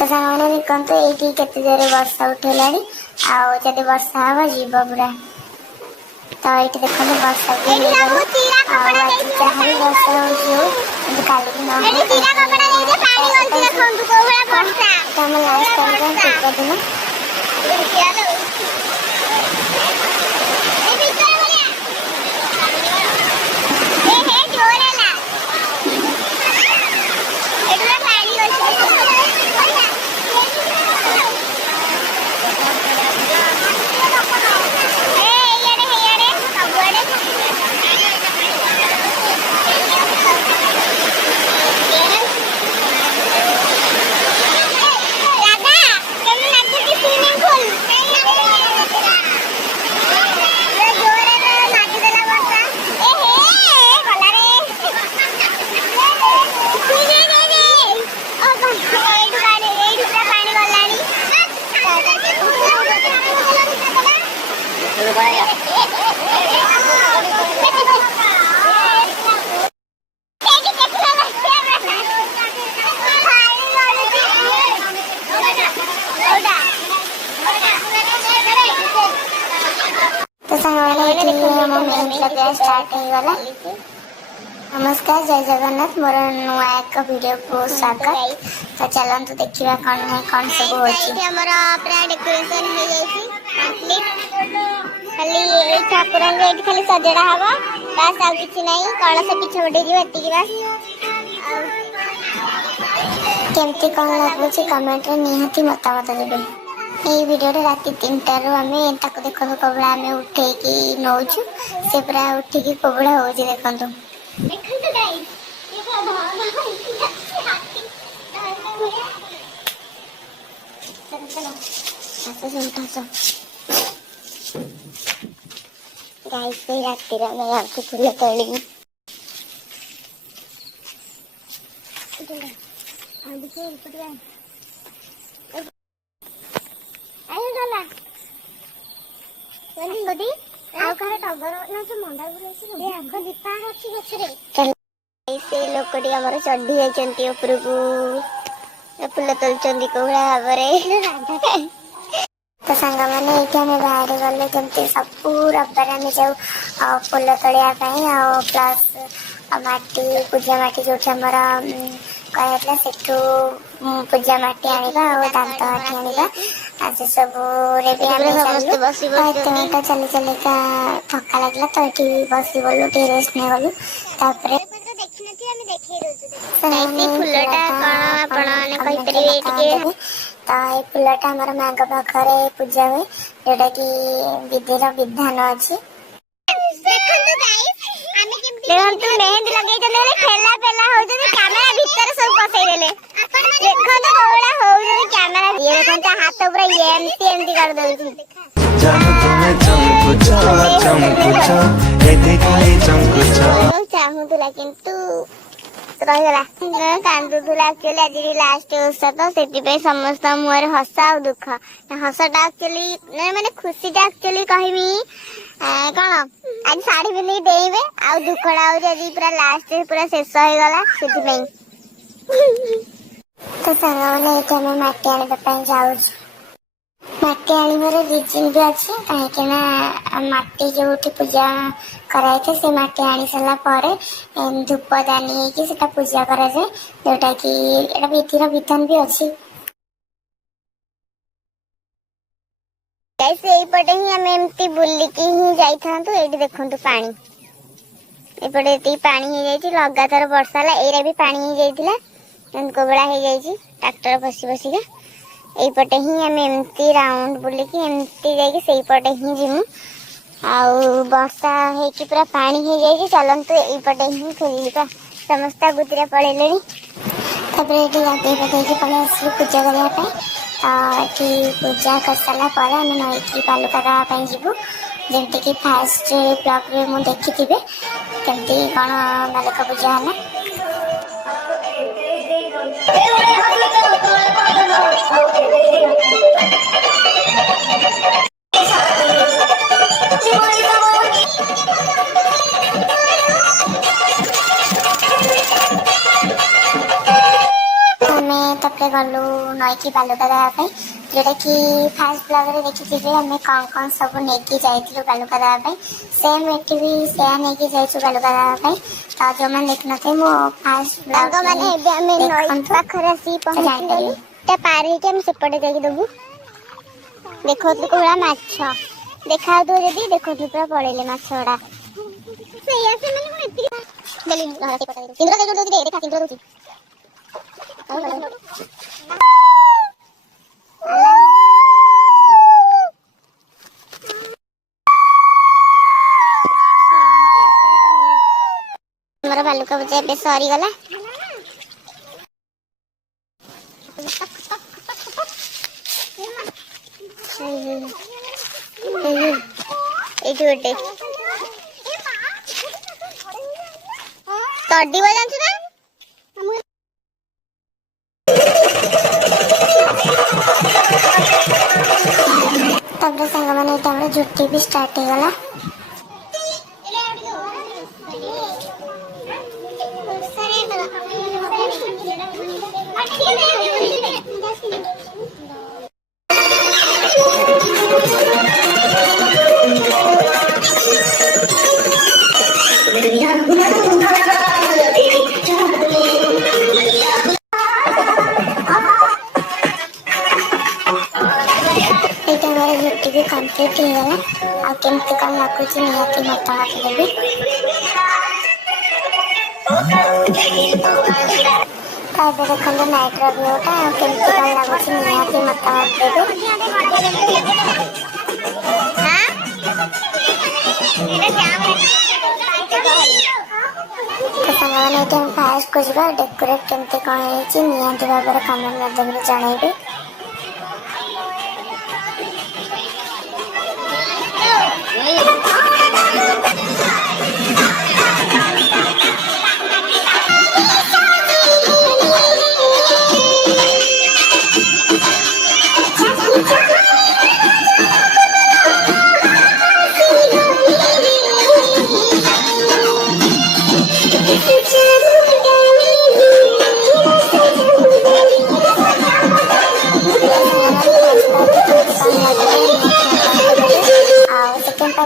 तो सामने देखते ये केते जोर वर्षा उठेलानी आदि वर्षा हम जीव पूरा तो ये देखते वर्षा भी आज जहाँ भी वर्षा हो काली दिन लास्ट पूर्व दिन स्टार्ट होगा। नमस्कार जय जगन्नाथ मोर नुआ एक वीडियो को स्वागत। तो चलतु देखा कौन है कौन सब डेकोरेशन खाली ठाकुर खाली सजड़ा हम बस आ कि नहीं कलश पिछे बटे केमती कौन लगुच कमेंट निहाती मतामत देवे। ये वीडियो राति 3टार आम देखो कबड़ा आम उठे नौचु से पूरा उठिकी कबड़ा हो देखु राति आम फूल तोड़ी लोक चढ़ी जाती उपरक फूल तोलुं कौड़ा भाव तो सांग मैंने ये बाहर गले जमी सब रबार आम जाऊ फूल तोड़ापी प्लस माटी पूजा माटी जो कहला से पूजा माटी आनिबा दांत माटी आनिबा आज सब चली चलिका थका लगला तो ये बस गलु रेस्ट नहीं गलु तो ये फूलटा आम मांग पाखे पूजा हुए जोटा कि विधिर विधान अच्छी मेहंदी लगे खेला पेला कैमेरा भीतर सब पसईले कैमेरा ये देखो हाथ पूरा एमती एमती कर दउछि चाहूला किंतु रहीगला कांदुला एक्चुअली आज लास्ट उत्सव तो से समस्त मुहर हसा और दुख हसटा एक्चुअली मैंने खुशीटा एक्चुअली कहमी कौन आज शाढ़ी पिंधिक डेइबे आ दुखड़ा आज पूरा लास्ट पूरा शेष हो गला से तो सांग मैंने ये मटी आने जाऊँ मटी आनबार रिजन भी अच्छी कहीं मटी जो पूजा कराई से मटी आनी सारापर धूपदानी होता पूजा कराए जोटा कि विधिर विधान भी अच्छी पटे ही आम एमती बुलिकी ही जाइथांतु एठी देखंतु पानी एपटे एती पानी हो जाइछि लगातार वर्षा ला एरा भी पानी हो जाइथिला कोबड़ा हो जाइछि ट्रैक्टर बसी बसीका एपटे ही आम एमती राउंड बुलिकी एमती जाइके सेई पटे ही जिमु आउ वर्षा हेकि पूरा पानी हो जाइछि चलंतु एपटे ही खोलिका समस्त गुतिरा पळेलेनी तबरे एठी गाते गाते पळे आसी पूजा करबा पे पूजा कर सारा पर आम नईकी बालुका देवाई जीवु जमती कि फास्ट ब्लॉग रे मुझे देखी थे कमी कौन बालुका पूजा है गलु नई की बालुका देवाई जोटा कि फास्ट ब्लॉग देखी आम कौन सब नहीं जाइलु बालुका देवाई सेम एटी भी से नहीं जाइए बालुका देवाई तो जो मैंने देख नो मो फास्ट ब्लॉग मैंने पाखर आसी पहुंची पार होम सेपटे जाबू देखो कोड़ा माछ देखा जदि देखो पूरा पड़े माछ गुड़ा बालुका पूजा ए सरीगला गोटे तड़ी बजाऊ ना तब सांग मैंने झुटी भी स्टार्ट होगला झुटी भी कंप्लीट होगला आमती कौन लगुच निहती मतामत देवी देखो नाइट व्यूटा केमती कौन लगुच निहती मतामत देवी तो सांग फास्ट को जा डेकोरेट केमती कौन निहती भाव में कमेंट माध्यम जनइबे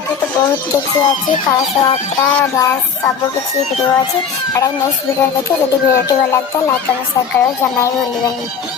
तो बहुत किसी अच्छी कलश यात्रा डांस सब किसी वीडियो अच्छी नेक्स्ट वीडियो देखिए जब वीडियो भल लगता है लाइक और शेयर करो जमा ही भूलिए।